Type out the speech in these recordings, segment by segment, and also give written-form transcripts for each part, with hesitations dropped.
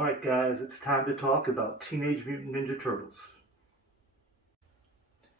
Alright guys, it's time to talk about Teenage Mutant Ninja Turtles.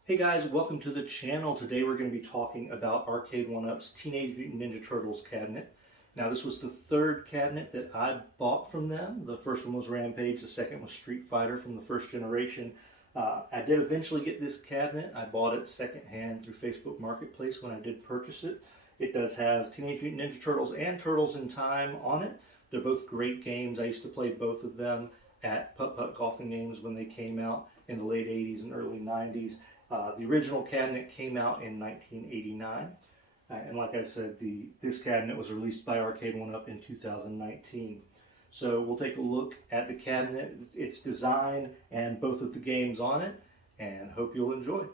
Hey guys, welcome to the channel. Today we're going to be talking about Arcade1up's Teenage Mutant Ninja Turtles cabinet. Now this was the third cabinet that I bought from them. The first one was Rampage, the second was Street Fighter from the first generation. I did eventually get this cabinet. I bought it secondhand through Facebook Marketplace when I did purchase it. It does have Teenage Mutant Ninja Turtles and Turtles in Time on it. They're both great games. I used to play both of them at putt-putt golfing games when they came out in the late 80s and early 90s. The original cabinet came out in 1989. And like I said, this cabinet was released by Arcade1up in 2019. So we'll take a look at the cabinet, its design, and both of the games on it, and hope you'll enjoy.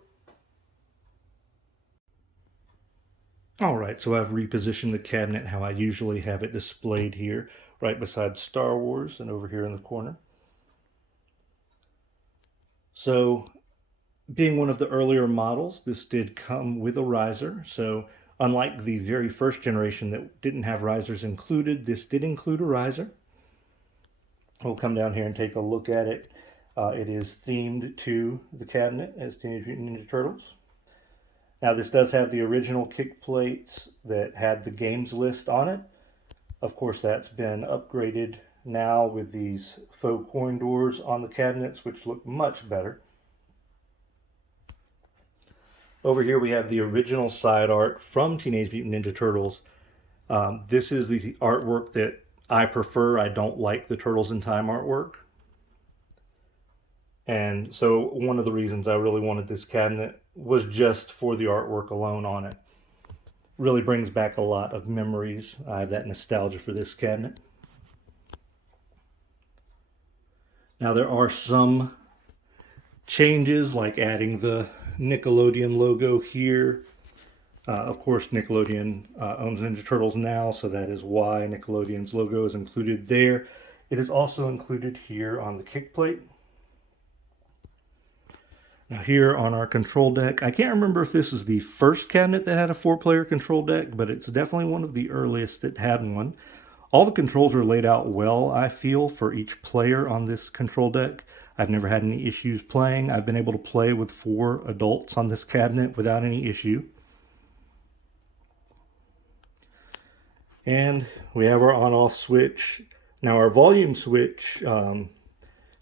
Alright, so I've repositioned the cabinet how I usually have it displayed here, right beside Star Wars and over here in the corner. So, being one of the earlier models, this did come with a riser. So, unlike the very first generation that didn't have risers included, this did include a riser. We'll come down here and take a look at it. It is themed to the cabinet as Teenage Mutant Ninja Turtles. Now this does have the original kick plates that had the games list on it. Of course that's been upgraded now with these faux coin doors on the cabinets, which look much better. Over here we have the original side art from Teenage Mutant Ninja Turtles. This is the artwork that I prefer. I don't like the Turtles in Time artwork. And so one of the reasons I really wanted this cabinet was just for the artwork alone on it. Really brings back a lot of memories. I have that nostalgia for this cabinet. Now there are some changes, like adding the Nickelodeon logo here. Of course, Nickelodeon owns Ninja Turtles now, so that is why Nickelodeon's logo is included there. It is also included here on the kick plate. Now here on our control deck, I can't remember if this is the first cabinet that had a 4-player control deck, but it's definitely one of the earliest that had one. All the controls are laid out well, I feel, for each player on this control deck. I've never had any issues playing. I've been able to play with 4 adults on this cabinet without any issue. And we have our on-off switch. Now our volume switch,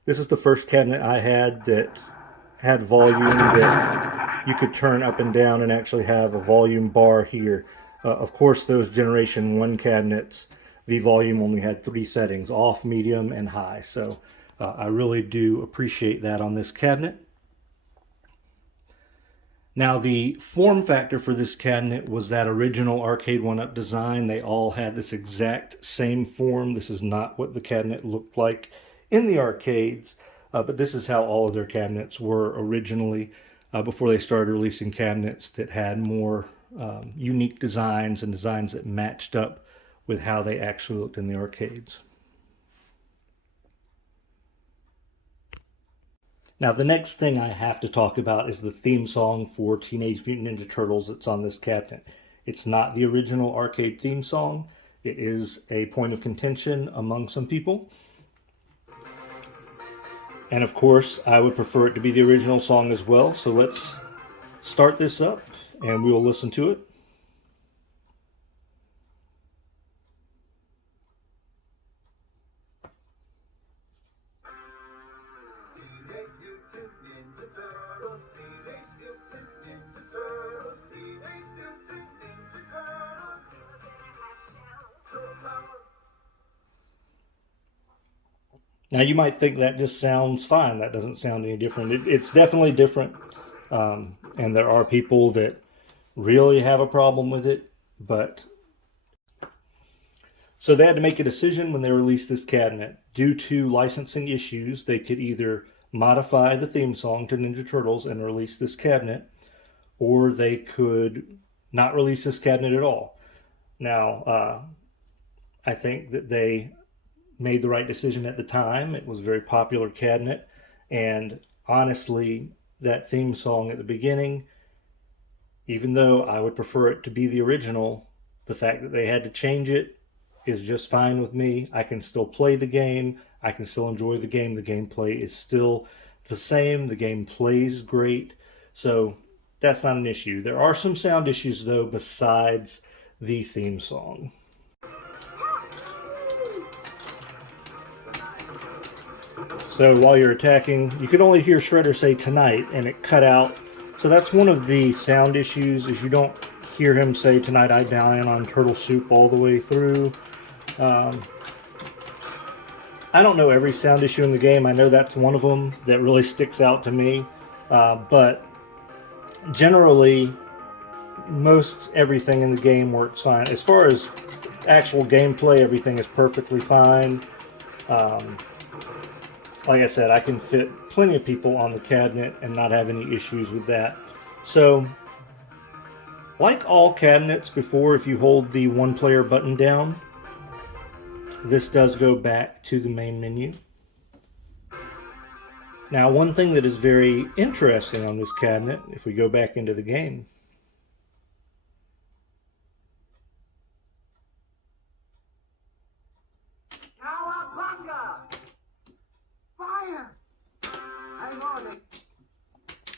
this is the first cabinet I had that had volume that you could turn up and down and actually have a volume bar here. Of course, those Generation 1 cabinets, the volume only had 3 settings, off, medium, and high. So I really do appreciate that on this cabinet. Now the form factor for this cabinet was that original Arcade1up design. They all had this exact same form. This is not what the cabinet looked like in the arcades. But this is how all of their cabinets were originally before they started releasing cabinets that had more unique designs and designs that matched up with how they actually looked in the arcades. Now the next thing I have to talk about is the theme song for Teenage Mutant Ninja Turtles that's on this cabinet. It's not the original arcade theme song. It is a point of contention among some people. And of course, I would prefer it to be the original song as well. So let's start this up and we will listen to it. Now you might think that just sounds fine. That doesn't sound any different. It's definitely different. And there are people that really have a problem with it. But so they had to make a decision when they released this cabinet. Due to licensing issues, they could either modify the theme song to Ninja Turtles and release this cabinet, or they could not release this cabinet at all. Now, I think that they made the right decision at the time. It was a very popular cabinet, and honestly, that theme song at the beginning, even though I would prefer it to be the original, the fact that they had to change it is just fine with me. I can still play the game. I can still enjoy the game. The gameplay is still the same. The game plays great. So that's not an issue. There are some sound issues though besides the theme song. So while you're attacking, you could only hear Shredder say tonight, and it cut out. So that's one of the sound issues, is you don't hear him say tonight I dine on turtle soup all the way through. I don't know every sound issue in the game. I know that's one of them that really sticks out to me. But generally, most everything in the game works fine. As far as actual gameplay, everything is perfectly fine. Like I said, I can fit plenty of people on the cabinet and not have any issues with that. So, like all cabinets before, if you hold the one-player button down, this does go back to the main menu. Now, one thing that is very interesting on this cabinet, if we go back into the game,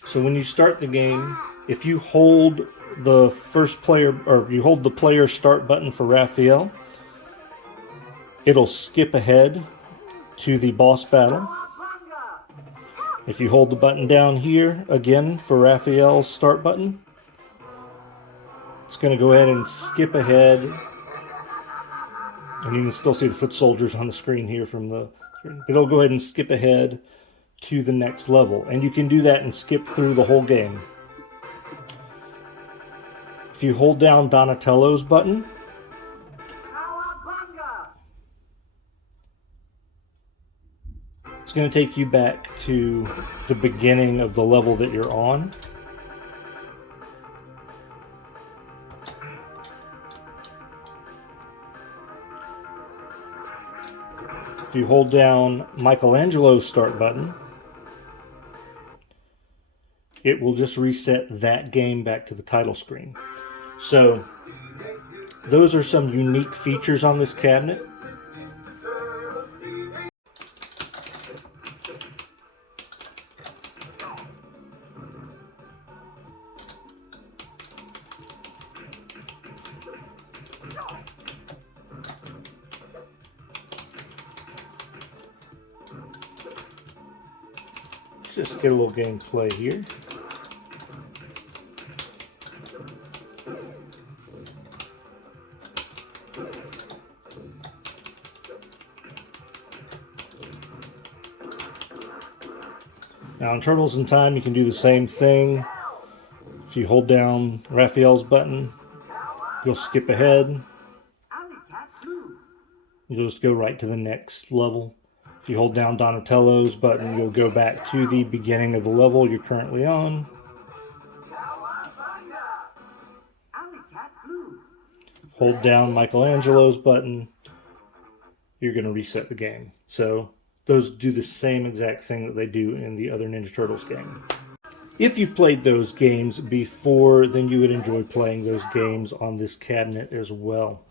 so when you start the game, if you hold the first player, or you hold the player start button for Raphael, it'll skip ahead to the boss battle. If you hold the button down here again for Raphael's start button, it's going to go ahead and skip ahead. And you can still see the foot soldiers on the screen here from the screen. It'll go ahead and skip ahead to the next level. And you can do that and skip through the whole game. If you hold down Donatello's button, it's going to take you back to the beginning of the level that you're on. If you hold down Michelangelo's start button, it will just reset that game back to the title screen. So those are some unique features on this cabinet. Let's just get a little gameplay here. Now in Turtles in Time, you can do the same thing. If you hold down Raphael's button, you'll skip ahead. You'll just go right to the next level. If you hold down Donatello's button, you'll go back to the beginning of the level you're currently on. Hold down Michelangelo's button, you're going to reset the game. So those do the same exact thing that they do in the other Ninja Turtles game. If you've played those games before, then you would enjoy playing those games on this cabinet as well.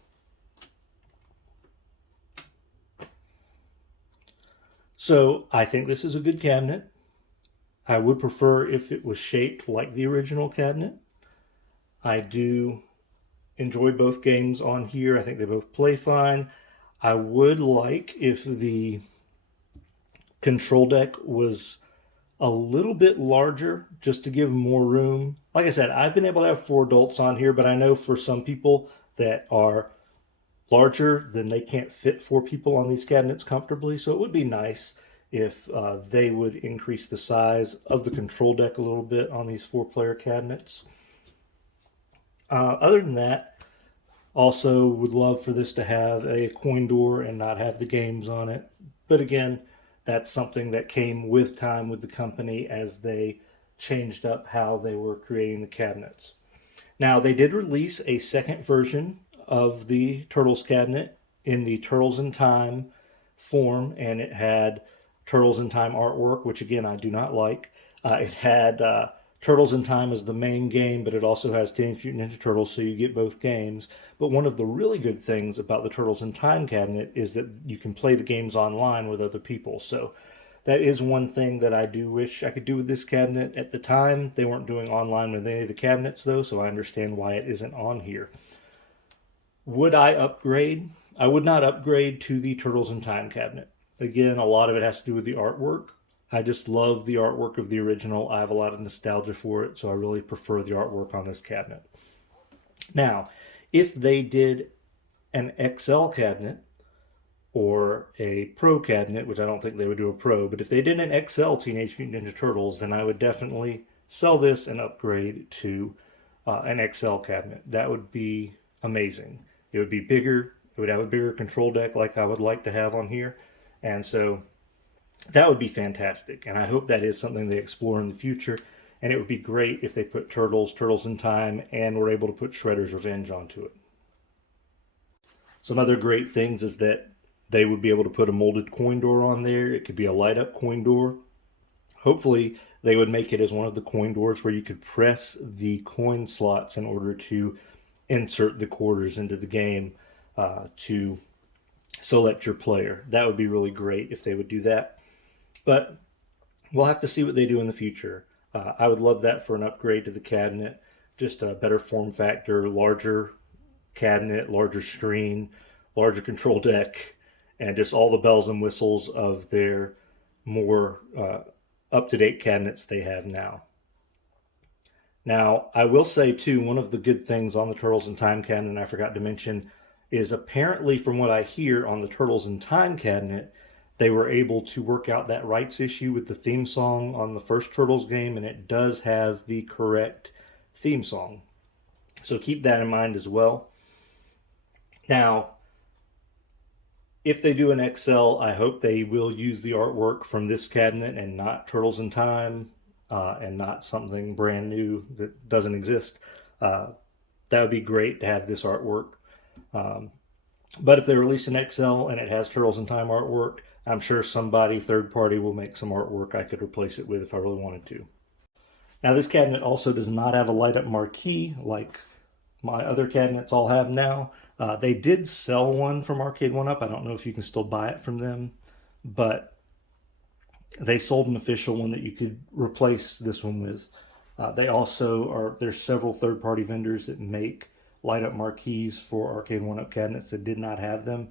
So I think this is a good cabinet. I would prefer if it was shaped like the original cabinet. I do enjoy both games on here. I think they both play fine. I would like if the control deck was a little bit larger, just to give more room. Like I said, I've been able to have 4 adults on here, but I know for some people that are larger, then they can't fit 4 people on these cabinets comfortably. So it would be nice if they would increase the size of the control deck a little bit on these 4-player cabinets. Other than that, also would love for this to have a coin door and not have the games on it. But again, that's something that came with time with the company as they changed up how they were creating the cabinets. Now, they did release a second version of the Turtles cabinet in the Turtles in Time form, and it had Turtles in Time artwork, which again I do not like. It had Turtles in Time is the main game, but it also has Teenage Mutant Ninja Turtles, so you get both games. But one of the really good things about the Turtles in Time cabinet is that you can play the games online with other people. So that is one thing that I do wish I could do with this cabinet. At the time, they weren't doing online with any of the cabinets, though, so I understand why it isn't on here. Would I upgrade? I would not upgrade to the Turtles in Time cabinet. Again, a lot of it has to do with the artwork. I just love the artwork of the original. I have a lot of nostalgia for it, so I really prefer the artwork on this cabinet. Now, if they did an XL cabinet or a Pro cabinet, which I don't think they would do a Pro, but if they did an XL Teenage Mutant Ninja Turtles, then I would definitely sell this and upgrade to an XL cabinet. That would be amazing. It would be bigger. It would have a bigger control deck like I would like to have on here. And so that would be fantastic. And I hope that is something they explore in the future. And it would be great if they put Turtles in Time, and were able to put Shredder's Revenge onto it. Some other great things is that they would be able to put a molded coin door on there. It could be a light up coin door. Hopefully, they would make it as one of the coin doors where you could press the coin slots in order to insert the quarters into the game to select your player. That would be really great if they would do that. But we'll have to see what they do in the future. I would love that for an upgrade to the cabinet. Just a better form factor, larger cabinet, larger screen, larger control deck, and just all the bells and whistles of their more up-to-date cabinets they have now. Now, I will say too, one of the good things on the Turtles in Time cabinet I forgot to mention is, apparently from what I hear on the Turtles in Time cabinet, they were able to work out that rights issue with the theme song on the first Turtles game, and it does have the correct theme song. So keep that in mind as well. Now, if they do an XL, I hope they will use the artwork from this cabinet and not Turtles in Time, and not something brand new that doesn't exist. That would be great to have this artwork. But if they release an XL and it has Turtles in Time artwork, I'm sure somebody third party will make some artwork I could replace it with if I really wanted to. Now, this cabinet also does not have a light up marquee like my other cabinets all have now. They did sell one from Arcade1up. I don't know if you can still buy it from them, but they sold an official one that you could replace this one with. They also are, there's several third party vendors that make light up marquees for Arcade1up cabinets that did not have them.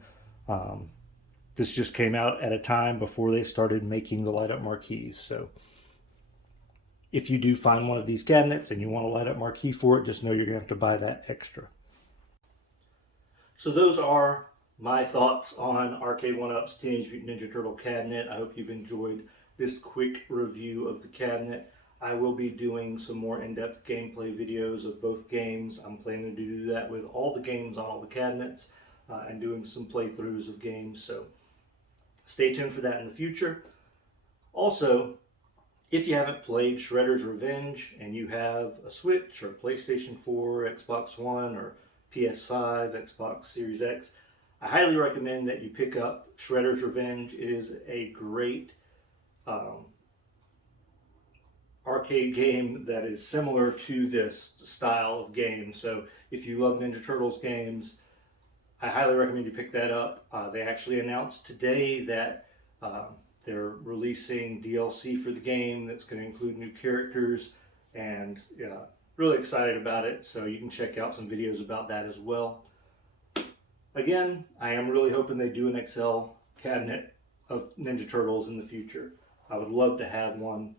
This just came out at a time before they started making the light up marquees. So if you do find one of these cabinets and you want a light up marquee for it, just know you're going to have to buy that extra. So those are my thoughts on Arcade1up's Teenage Mutant Ninja Turtle cabinet. I hope you've enjoyed this quick review of the cabinet. I will be doing some more in-depth gameplay videos of both games. I'm planning to do that with all the games on all the cabinets, and doing some playthroughs of games. So stay tuned for that in the future. Also, if you haven't played Shredder's Revenge and you have a Switch or PlayStation 4, Xbox One, or PS5, Xbox Series X, I highly recommend that you pick up Shredder's Revenge. It is a great arcade game that is similar to this style of game. So if you love Ninja Turtles games, I highly recommend you pick that up. They actually announced today that they're releasing DLC for the game that's going to include new characters, and really excited about it. So you can check out some videos about that as well. Again, I am really hoping they do an XL cabinet of Ninja Turtles in the future. I would love to have one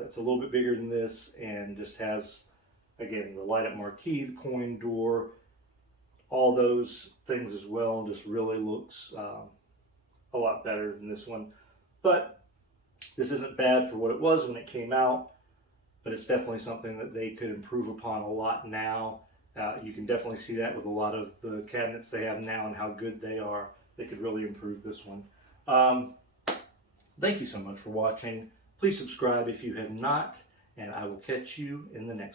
that's a little bit bigger than this and just has, again, the light up marquee, the coin door, all those things as well, and just really looks a lot better than this one. But this isn't bad for what it was when it came out, but it's definitely something that they could improve upon a lot now. You can definitely see that with a lot of the cabinets they have now and how good they are. They could really improve this one. Thank you so much for watching. Please subscribe if you have not, and I will catch you in the next one.